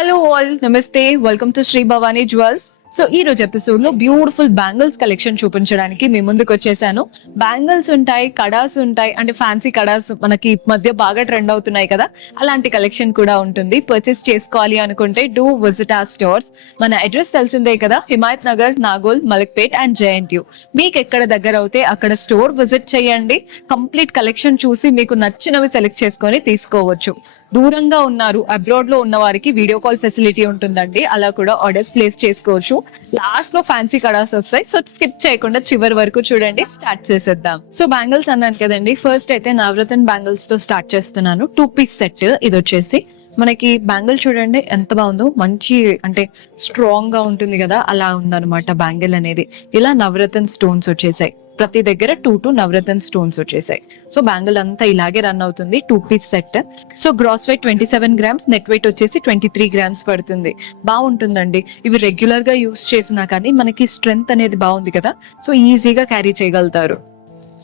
Hello all, నమస్తే, welcome to Shri Bhavani jewels. So ఈ రోజు ఎపిసోడ్ లో బ్యూటిఫుల్ బ్యాంగిల్స్ కలెక్షన్ చూపించడానికి మీ ముందుకు వచ్చేసాను. బ్యాంగిల్స్ ఉంటాయి, కడాస్ ఉంటాయి, అంటే ఫ్యాన్సీ కడాస్ మనకి మధ్య బాగా ట్రెండ్ అవుతున్నాయి కదా, అలాంటి కలెక్షన్ కూడా ఉంటుంది. పర్చేస్ చేసుకోవాలి అనుకుంటే డూ విజిట్ ఆర్ స్టోర్స్. మన అడ్రస్ తెలిసిందే కదా, హిమాయత్ నగర్, నాగోల్, మలక్పేట్ అండ్ జేఎన్టీయూ. మీకు ఎక్కడ దగ్గర అవుతే అక్కడ స్టోర్ విజిట్ చేయండి. కంప్లీట్ కలెక్షన్ చూసి మీకు నచ్చినవి సెలెక్ట్ చేసుకొని తీసుకోవచ్చు. దూరంగా ఉన్నారు, అబ్రాడ్ లో ఉన్న వారికి వీడియో కాల్ ఫెసిలిటీ ఉంటుందండి. అలా కూడా ఆర్డర్స్ ప్లేస్ చేసుకోవచ్చు. లాస్ట్ లో ఫ్యాన్సీ కడాస్ వస్తాయి, సో స్కిప్ చేయకుండా చివరి వరకు చూడండి. స్టార్ట్ చేసేద్దాం. సో బ్యాంగిల్స్ అన్నాను కదండి, ఫస్ట్ అయితే నవరత్న బ్యాంగిల్స్ తో స్టార్ట్ చేస్తున్నాను. 2 పీస్ సెట్ ఇది వచ్చేసి మనకి. బ్యాంగిల్ చూడండి ఎంత బాగుందో, మంచి అంటే స్ట్రాంగ్ గా ఉంటుంది కదా, అలా ఉందన్నమాట బ్యాంగిల్ అనేది. ఇలా నవరత్న స్టోన్స్ వచ్చేసాయి, ప్రతి దగ్గర 2 నవరత్న స్టోన్స్ వచ్చేసాయి. సో బ్యాంగిల్ అంతా ఇలాగే రన్ అవుతుంది. 2 piece set. So gross weight 27 grams, net weight వచ్చేసి 23 గ్రామ్స్ పడుతుంది. బాగుంటుందండి. ఇవి రెగ్యులర్ గా యూస్ చేసినా కానీ మనకి స్ట్రెంగ్త్ అనేది బాగుంది కదా, సో ఈజీగా క్యారీ చేయగలుగుతారు.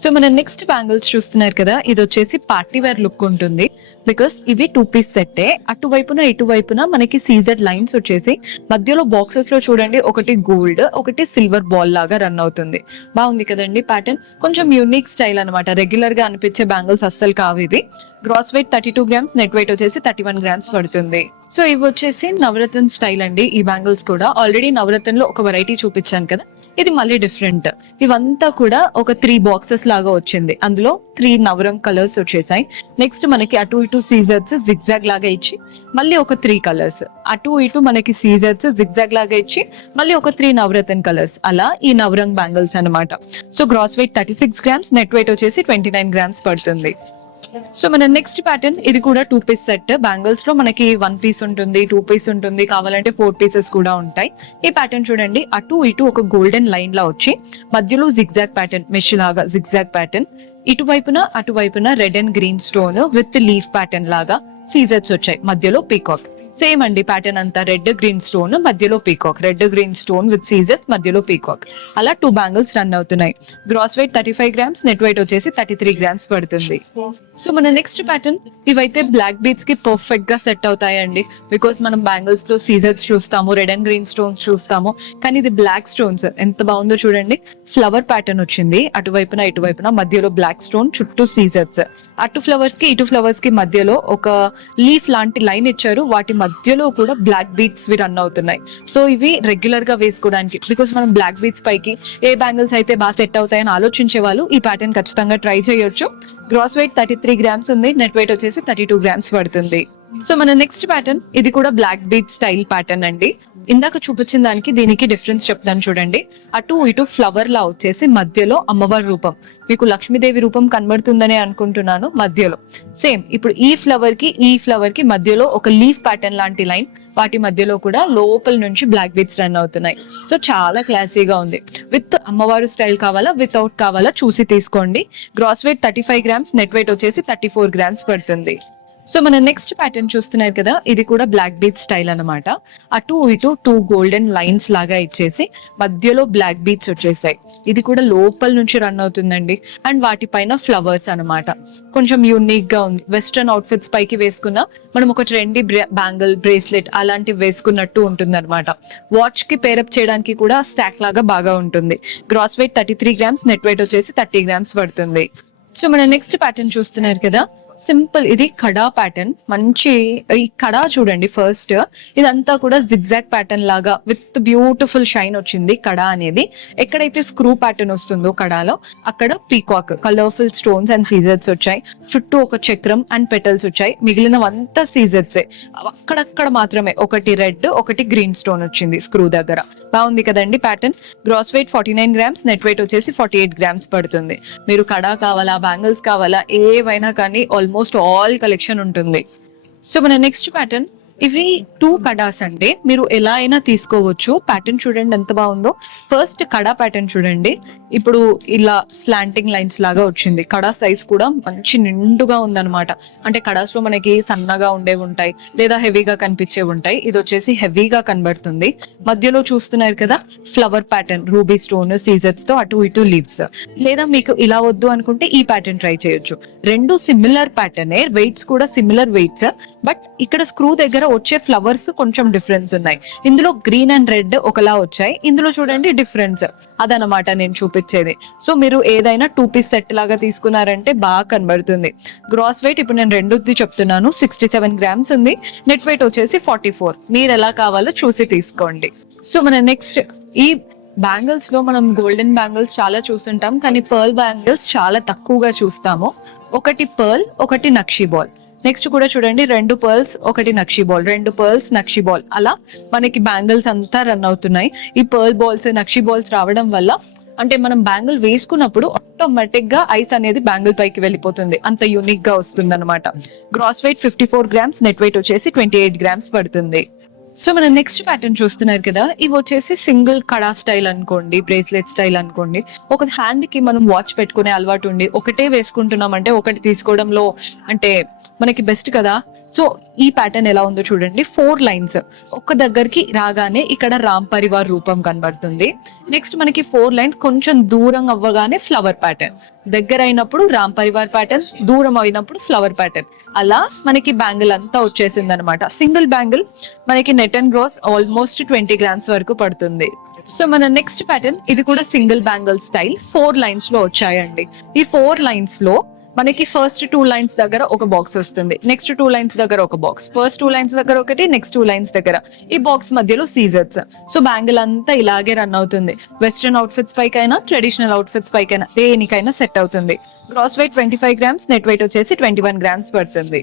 సో మన నెక్స్ట్ బ్యాంగిల్స్ చూస్తున్నారు కదా, ఇది వచ్చేసి పార్టీ వేర్ లుక్ ఉంటుంది. బికాస్ ఇవి 2 పీస్ సెట్టే. అటువైపున ఇటువైపున మనకి సీజెడ్ లైన్స్ వచ్చేసి మధ్యలో బాక్సెస్ లో చూడండి, ఒకటి గోల్డ్, ఒకటి సిల్వర్ బాల్ లాగా రన్ అవుతుంది. బాగుంది కదండి ప్యాటర్న్. కొంచెం యూనిక్ స్టైల్ అనమాట, రెగ్యులర్ గా అనిపించే బ్యాంగిల్స్ అస్సలు కావు ఇవి. Gross weight 32 grams, net weight వచ్చేసి 31 గ్రామ్స్ పడుతుంది. సో ఇవి వచ్చేసి నవరత్న స్టైల్ అండి. ఈ బ్యాంగిల్స్ కూడా ఆల్రెడీ నవరత్నలో ఒక వెరైటీ చూపించాను కదా, ఇది మళ్ళీ డిఫరెంట్. ఇవంతా కూడా ఒక 3 బాక్సెస్ లాగా వచ్చింది. అందులో 3 నవరంగ్ కలర్స్ వచ్చేసాయి. నెక్స్ట్ మనకి అటు ఇటు సీజర్స్ జిగ్జాగ్ లాగా ఇచ్చి మళ్ళీ ఒక 3 కలర్స్, అటు ఇటు మనకి సీజర్స్ జిగ్జాగ్ లాగా ఇచ్చి మళ్ళీ ఒక 3 నవరత్న కలర్స్, అలా ఈ నవరంగ్ బ్యాంగిల్స్ అనమాట. So gross weight 36 grams, net weight వచ్చేసి 29 గ్రామ్స్ పడుతుంది. సో మన నెక్స్ట్ ప్యాటర్న్ ఇది కూడా 2 పీస్ సెట్. బ్యాంగిల్స్ లో మనకి 1 పీస్ ఉంటుంది, 2 పీస్ ఉంటుంది, కావాలంటే 4 పీసెస్ కూడా ఉంటాయి. ఈ ప్యాటర్న్ చూడండి, అటు ఇటు ఒక గోల్డెన్ లైన్ లా వచ్చి మధ్యలో జిగ్జాగ్ ప్యాటర్న్, మెష్ లాగా జిగ్జాగ్ ప్యాటర్న్. ఇటువైపున అటువైపున red and green stone with leaf pattern లాగా సీజర్స్ వచ్చాయి, మధ్యలో పీకాక్. సేమ్ అండి ప్యాటర్న్ అంతా, రెడ్ గ్రీన్ స్టోన్ మధ్యలో peacock, red green stone with scissors మధ్యలో పీకాక్. అలా 2 బ్యాంగిల్స్ రన్ అవుతున్నాయి. Gross weight 35 grams, net weight వచ్చేసి 33 గ్రామ్స్ పడుతుంది. సో మన నెక్స్ట్ ప్యాటర్న్ ఇవైతే బ్లాక్ బీడ్స్ కి పర్ఫెక్ట్ గా సెట్ అవుతాయండి. బికాస్ మనం బ్యాంగిల్స్ లో సీజర్స్ చూస్తాము, రెడ్ అండ్ గ్రీన్ స్టోన్స్ చూస్తాము, కానీ ఇది బ్లాక్ స్టోన్స్. ఎంత బాగుందో చూడండి. ఫ్లవర్ ప్యాటర్న్ వచ్చింది, అటువైపున ఇటువైపున మధ్యలో బ్లాక్ స్టోన్, చుట్టూ సీజర్స్. అటు ఫ్లవర్స్ కి ఇటు ఫ్లవర్స్ కి మధ్యలో ఒక లీఫ్ లాంటి లైన్ ఇచ్చారు, వాటి మధ్యలో కూడా బ్లాక్ బీడ్స్ రన్ అవుతున్నాయి. సో ఇవి రెగ్యులర్ గా వేసుకోవడానికి, బికాస్ మనం బ్లాక్ బీడ్స్ పైకి ఏ బ్యాంగిల్స్ అయితే బాగా సెట్ అవుతాయని ఆలోచించే వాళ్ళు ఈ ప్యాటర్న్ ఖచ్చితంగా ట్రై చేయొచ్చు. గ్రాస్ వెయిట్ 33 గ్రామ్స్ ఉంది, నెట్ వెయిట్ వచ్చేసి 32 గ్రామ్స్ పడుతుంది. సో మన నెక్స్ట్ ప్యాటర్న్ ఇది కూడా బ్లాక్ బీడ్ స్టైల్ ప్యాటర్న్ అండి. ఇందాక చూపించిన దానికి దీనికి డిఫరెన్స్ చెప్తాను చూడండి. అటు ఇటు ఫ్లవర్ లా వచ్చేసి మధ్యలో అమ్మవారి రూపం, మీకు లక్ష్మీదేవి రూపం కనబడుతుందని అనుకుంటున్నాను మధ్యలో. సేమ్ ఇప్పుడు ఈ ఫ్లవర్ కి మధ్యలో ఒక లీఫ్ ప్యాటర్న్ లాంటి లైన్, వాటి మధ్యలో కూడా లోపల నుంచి బ్లాక్ బీడ్స్ రన్ అవుతున్నాయి. సో చాలా క్లాసీగా ఉంది. విత్ అమ్మవారు స్టైల్ కావాలా, వితౌట్ కావాలా చూసి తీసుకోండి. Gross weight 35 grams, net weight వచ్చేసి 34 గ్రామ్స్ పడుతుంది. సో మన నెక్స్ట్ ప్యాటర్న్ చూస్తున్నారు కదా, ఇది కూడా బ్లాక్ బీడ్ స్టైల్ అనమాట. అటు ఇటు 2 గోల్డెన్ లైన్స్ లాగా ఇచ్చేసి మధ్యలో బ్లాక్ బీడ్స్ వచ్చేసాయి. ఇది కూడా లోపల నుంచి రన్ అవుతుందండి. అండ్ వాటిపైన ఫ్లవర్స్ అనమాట. కొంచెం యూనిక్ గా ఉంది. వెస్ట్రన్ అవుట్ఫిట్స్ పైకి వేసుకున్న మనం ఒక ట్రెండీ బ్యాంగిల్, బ్రేస్లెట్ అలాంటివి వేసుకున్నట్టు ఉంటుంది అనమాట. వాచ్ కి పేరప్ చేయడానికి కూడా స్టాక్ లాగా బాగా ఉంటుంది. Gross weight 33 grams, net weight వచ్చేసి 30 గ్రామ్స్ పడుతుంది. సో మన నెక్స్ట్ ప్యాటర్న్ చూస్తున్నారు కదా, సింపుల్ ఇది కడా ప్యాటర్న్. మంచి ఈ కడా చూడండి, ఫస్ట్ ఇదంతా కూడా జిగ్జాగ్ ప్యాటర్న్ లాగా విత్ బ్యూటిఫుల్ షైన్ వచ్చింది. కడా అనేది ఎక్కడైతే స్క్రూ ప్యాటర్న్ వస్తుందో కడాలో అక్కడ పీకాక్, కలర్ఫుల్ స్టోన్స్ అండ్ సీజర్స్ వచ్చాయి. చుట్టూ ఒక చక్రం అండ్ పెటల్స్ వచ్చాయి. మిగిలినవంతా సీజర్సే. అక్కడక్కడ మాత్రమే ఒకటి రెడ్, ఒకటి గ్రీన్ స్టోన్ వచ్చింది స్క్రూ దగ్గర. బాగుంది కదండి pattern. Gross weight 49 grams, net weight వచ్చేసి 48 గ్రామ్స్ పడుతుంది. మీరు కడా కావాలా, బ్యాంగిల్స్ కావాలా, ఏవైనా కానీ ఆల్మోస్ట్ ఆల్ కలెక్షన్ ఉంటుంది. సో మన నెక్స్ట్ ప్యాటర్న్ ఇవి 2 కడాస్ అంటే మీరు ఎలా అయినా తీసుకోవచ్చు. ప్యాటర్న్ చూడండి ఎంత బాగుందో. ఫస్ట్ కడా ప్యాటర్న్ చూడండి, ఇప్పుడు ఇలా స్లాంటింగ్ లైన్స్ లాగా వచ్చింది. కడా సైజ్ కూడా మంచి నిండుగా ఉందన్నమాట. అంటే కడాస్ లో మనకి సన్నగా ఉండేవి ఉంటాయి, లేదా హెవీగా కనిపించేవి ఉంటాయి. ఇది వచ్చేసి హెవీగా కనబడుతుంది. మధ్యలో చూస్తున్నారు కదా ఫ్లవర్ ప్యాటర్న్, రూబీ స్టోన్, సీజర్స్ తో అటు ఇటు లీవ్స్. లేదా మీకు ఇలా వద్దు అనుకుంటే ఈ ప్యాటర్న్ ట్రై చేయొచ్చు. రెండు సిమిలర్ ప్యాటర్నే, వెయిట్స్ కూడా సిమిలర్ వెయిట్స్. బట్ ఇక్కడ స్క్రూ దగ్గర దగ్గర వచ్చే ఫ్లవర్స్ కొంచెం డిఫరెన్స్ ఉన్నాయి. ఇందులో గ్రీన్ అండ్ రెడ్ ఒకలా వచ్చాయి, ఇందులో చూడండి డిఫరెన్స్. అదనమాట నేను చూపించేది. సో మీరు ఏదైనా 2 పీస్ సెట్ లాగా తీసుకున్నారంటే బాగా కనబడుతుంది. గ్రాస్ వెయిట్ ఇప్పుడు నేను రెండుది చెప్తున్నాను, 67 గ్రామ్స్ ఉంది. నెట్ వెయిట్ వచ్చేసి 44. మీరు ఎలా కావాలో చూసి తీసుకోండి. సో మన నెక్స్ట్, ఈ బ్యాంగిల్స్ లో మనం గోల్డెన్ బ్యాంగిల్స్ చాలా చూస్తుంటాం, కానీ పర్ల్ బ్యాంగిల్స్ చాలా తక్కువగా చూస్తాము. ఒకటి పర్ల్, ఒకటి నక్షి బాల్. నెక్స్ట్ కూడా చూడండి, 2 పర్ల్స్, ఒకటి నక్షి బాల్, 2 పర్ల్స్, నక్షి బాల్. అలా మనకి బ్యాంగిల్స్ అంతా రన్ అవుతున్నాయి. ఈ పర్ల్ బాల్స్, నక్షి బాల్స్ రావడం వల్ల అంటే మనం బ్యాంగిల్ వేసుకున్నప్పుడు ఆటోమేటిక్ గా ఐస్ అనేది బ్యాంగిల్ పైకి వెళ్ళిపోతుంది, అంత యూనిక్ గా వస్తుంది అనమాట. Gross weight 54 grams, net weight వచ్చేసి 28 గ్రామ్స్ పడుతుంది. సో మన నెక్స్ట్ ప్యాటర్న్ చూస్తున్నారు కదా, ఇవి వచ్చేసి సింగిల్ కడా స్టైల్ అనుకోండి, బ్రేస్లెట్ స్టైల్ అనుకోండి. ఒక హ్యాండ్ కి మనం వాచ్ పెట్టుకునే అలవాటు ఉండి ఒకటే వేసుకుంటున్నాం అంటే ఒకటి తీసుకోవడంలో అంటే మనకి బెస్ట్ కదా. సో ఈ ప్యాటర్న్ ఎలా ఉందో చూడండి, 4 లైన్స్ ఒక్క దగ్గరికి రాగానే ఇక్కడ రామ్ పరివార్ రూపం కనబడుతుంది. నెక్స్ట్ మనకి 4 లైన్స్ కొంచెం దూరం అవ్వగానే ఫ్లవర్ ప్యాటర్న్, దగ్గర అయినప్పుడు రామ్ పరివార్ ప్యాటర్న్, దూరం అయినప్పుడు ఫ్లవర్ ప్యాటర్న్. అలా మనకి బ్యాంగిల్ అంతా వచ్చేసింది అనమాట. సింగిల్ బ్యాంగిల్ మనకి net and gross almost 20 grams వరకు పడుతుంది. సో మన నెక్స్ట్ ప్యాటర్న్, ఇది కూడా సింగిల్ బ్యాంగిల్ స్టైల్, 4 లైన్స్ లో వచ్చాయండి. ఈ 4 లైన్స్ లో మనకి ఫస్ట్ 2 లైన్స్ దగ్గర ఒక బాక్స్ వస్తుంది, నెక్స్ట్ 2 లైన్స్ దగ్గర ఒక బాక్స్, ఫస్ట్ 2 లైన్స్ దగ్గర ఒకటి, నెక్స్ట్ 2 లైన్స్ దగ్గర ఈ బాక్స్ మధ్యలో సీజర్స్. సో బ్యాంగిల్ అంతా ఇలాగే రన్ అవుతుంది. వెస్ట్రన్ అవుట్ఫిట్స్ పైకైనా, ట్రెడిషనల్ అవుట్ఫిట్స్ పైకైనా, దేనికైనా సెట్ అవుతుంది. Gross weight 25 grams, net weight వచ్చేసి 21 గ్రామ్స్ పడుతుంది.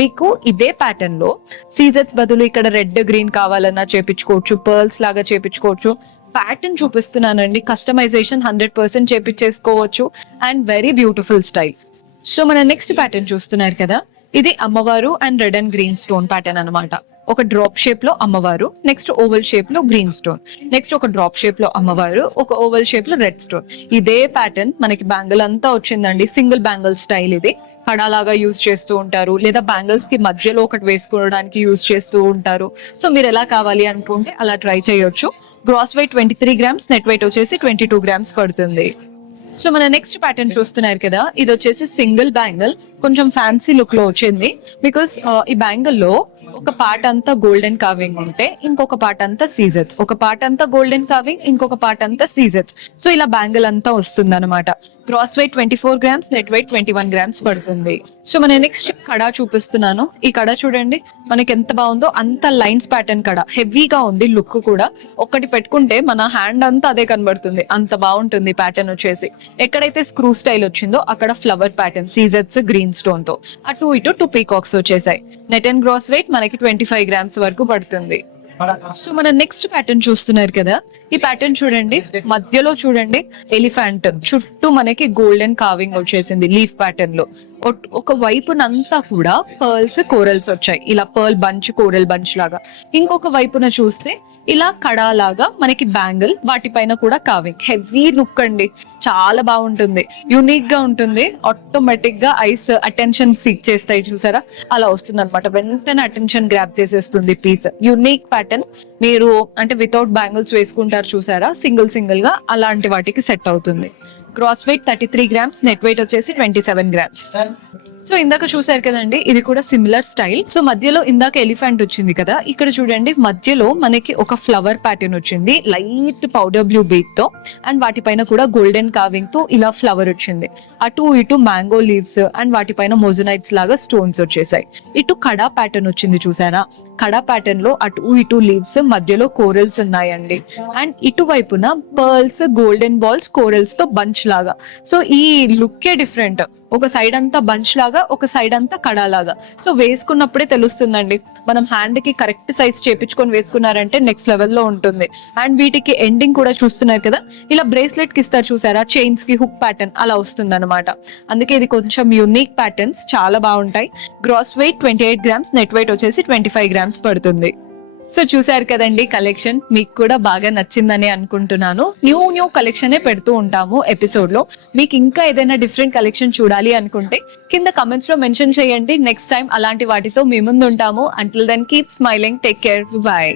మీకు ఇదే ప్యాటర్న్ లో సీజర్స్ బదులు ఇక్కడ రెడ్ గ్రీన్ కావాలన్నా చేపించుకోవచ్చు, పర్ల్స్ లాగా చేపించుకోవచ్చు. ప్యాటర్న్ చూపిస్తున్నానండి, కస్టమైజేషన్ 100% చేపించేసుకోవచ్చు and very beautiful style. So మన నెక్స్ట్ ప్యాటర్న్ చూస్తున్నారు కదా, ఇది అమ్మవారు and red and green stone pattern అనమాట. ఒక డ్రాప్ షేప్ లో అమ్మవారు, నెక్స్ట్ ఓవల్ షేప్ లో గ్రీన్ స్టోన్, నెక్స్ట్ ఒక డ్రాప్ షేప్ లో అమ్మవారు, ఒక ఓవల్ షేప్ లో రెడ్ స్టోన్. ఇదే ప్యాటర్న్ మనకి బ్యాంగిల్ అంతా వచ్చిందండి. సింగిల్ బ్యాంగిల్ స్టైల్ ఇది. కడాలాగా యూజ్ చేస్తూ ఉంటారు, లేదా బ్యాంగిల్స్ కి మధ్యలో ఒకటి వేసుకోవడానికి యూజ్ చేస్తూ ఉంటారు. సో మీరు ఎలా కావాలి అనుకుంటే అలా ట్రై చేయొచ్చు. Gross weight 23 grams, net weight వచ్చేసి 22 గ్రామ్స్ పడుతుంది. సో మన నెక్స్ట్ ప్యాటర్న్ చూస్తున్నారు కదా, ఇది వచ్చేసి సింగిల్ బ్యాంగిల్, కొంచెం ఫ్యాన్సీ లుక్ లో వచ్చింది. బికాస్ ఈ బ్యాంగిల్ లో ఒక పార్ట్ అంతా గోల్డెన్ కార్వింగ్ ఉంటే ఇంకొక పార్ట్ అంతా సీజర్స్, ఒక పార్ట్ అంతా గోల్డెన్ కార్వింగ్, ఇంకొక పార్ట్ అంతా సీజర్స్. సో ఇలా బ్యాంగిల్ అంతా వస్తుంది అనమాట. Gross weight 24 grams, net weight 21 grams పడుతుంది. సో మన నెక్స్ట్ కడా చూపిస్తున్నాను. ఈ కడా చూడండి మనకి ఎంత బాగుందో, అంత లైన్స్ ప్యాటర్న్ కడా, హెవీగా ఉంది లుక్ కూడా. ఒక్కటి పెట్టుకుంటే మన హ్యాండ్ అంతా అదే కనబడుతుంది, అంత బాగుంటుంది ప్యాటర్న్ వచ్చేసి. ఎక్కడైతే స్క్రూ స్టైల్ వచ్చిందో అక్కడ ఫ్లవర్ ప్యాటర్న్, సీజర్స్ గ్రీన్ స్టోన్ తో, అటు ఇటు 2 పీకాక్స్ వచ్చేసాయి. నెట్ అండ్ గ్రాస్ వెయిట్ మనకి 25 గ్రామ్స్ వరకు పడుతుంది. సో మన నెక్స్ట్ ప్యాటర్న్ చూస్తున్నారు కదా, ఈ ప్యాటర్న్ చూడండి, మధ్యలో చూడండి ఎలిఫెంట్, చుట్టూ మనకి గోల్డెన్ కార్వింగ్ వచ్చేసింది లీఫ్ ప్యాటర్న్ లో. ఒక వైపునంతా కూడా పర్ల్స్, కోరల్స్ వచ్చాయి, ఇలా పర్ల్ బంచ్, కోరల్ బంచ్ లాగా. ఇంకొక వైపున చూస్తే ఇలా కడా లాగా మనకి బ్యాంగిల్, వాటిపైన కూడా కార్వింగ్. హెవీ లుక్ అండి, చాలా బాగుంటుంది, యూనిక్ గా ఉంటుంది. ఆటోమేటిక్ గా ఐస్ అటెన్షన్ సీక్ చేస్తాయి, చూసారా అలా వస్తుంది అనమాట. వెంటనే అటెన్షన్ గ్రాప్ చేసేస్తుంది పీస్. Unique pattern. మీరు అంటే వితౌట్ బ్యాంగిల్స్ వేసుకుంటారు చూసారా, సింగిల్ గా, అలాంటి వాటికి సెట్ అవుతుంది. Gross weight 33 grams, net weight వచ్చేసి 27 గ్రామ్స్. సో ఇందాక చూసారు కదండి, ఇది కూడా సిమిలర్ స్టైల్. సో మధ్యలో ఇందాక ఎలిఫెంట్ వచ్చింది కదా, ఇక్కడ చూడండి మధ్యలో మనకి ఒక ఫ్లవర్ ప్యాటర్న్ వచ్చింది లైట్ పౌడర్ బ్లూ బీట్ తో, అండ్ వాటిపైన కూడా గోల్డెన్ కార్వింగ్ తో ఇలా ఫ్లవర్ వచ్చింది. అటు ఇటు మ్యాంగో లీవ్స్ అండ్ వాటిపైన మోజనైట్స్ లాగా స్టోన్స్ వచ్చేసాయి. ఇటు కడా ప్యాటర్న్ వచ్చింది చూసారా, కడా ప్యాటర్న్ లో అటు ఇటు లీవ్స్, మధ్యలో కోరల్స్ ఉన్నాయండి. అండ్ ఇటువైపున పర్ల్స్, గోల్డెన్ బాల్స్, కోరల్స్ తో బంచ్ లాగా. సో ఈ లుక్కే డిఫరెంట్, ఒక సైడ్ అంతా బంచ్ లాగా, ఒక సైడ్ అంతా కడా లాగా. సో వేసుకున్నప్పుడే తెలుస్తుందండి, మనం హ్యాండ్ కి కరెక్ట్ సైజ్ చేపించుకొని వేసుకున్నారంటే నెక్స్ట్ లెవెల్ లో ఉంటుంది. అండ్ వీటికి ఎండింగ్ కూడా చూస్తున్నారు కదా, ఇలా బ్రేస్లెట్ కి ఇస్తారు చూసారా, చైన్స్ కి హుక్ ప్యాటర్న్ అలా వస్తుంది అనమాట. అందుకే ఇది కొంచెం యూనిక్ ప్యాటర్న్స్, చాలా బాగుంటాయి. Gross weight 28 grams, net weight వచ్చేసి 25 గ్రామ్స్ పడుతుంది. సో చూసారు కదండి కలెక్షన్, మీకు కూడా బాగా నచ్చిందని అనుకుంటున్నాను. న్యూ కలెక్షనే పెడుతూ ఉంటాము ఎపిసోడ్ లో. మీకు ఇంకా ఏదైనా డిఫరెంట్ కలెక్షన్ చూడాలి అనుకుంటే కింద కమెంట్స్ లో మెన్షన్ చేయండి. నెక్స్ట్ టైం అలాంటి వాటితో మీ ముందు ఉంటాము. Until then keep smiling, take care, bye.